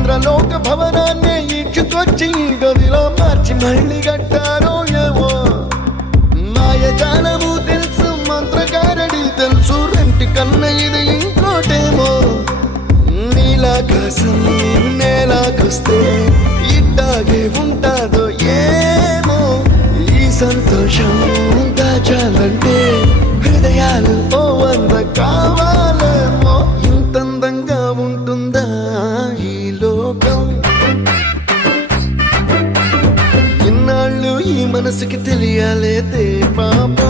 ఇంద్రలోక భవనాన్ని ఈడ్చుకొచ్చి గదిలో మార్చి మళ్ళీ కట్టారో ఏమో మాయజాలము తెలుసు మంత్రగారడి తెలుసు రెంటి కన్న ఇది ఇంకోటేమో నీలాకాశం నేలాకొస్తే ఇట్టాగే ఉంటాదో ఏమో ఈ సంతోషం దాచాలంటే హృదయాలు ఓ వంద కావాలేమో ఇంతందంగా ఉంటుందా ఈ లోకం ఇన్నాళ్ళు ఈ మనసుకి తెలియాలేదే పాపం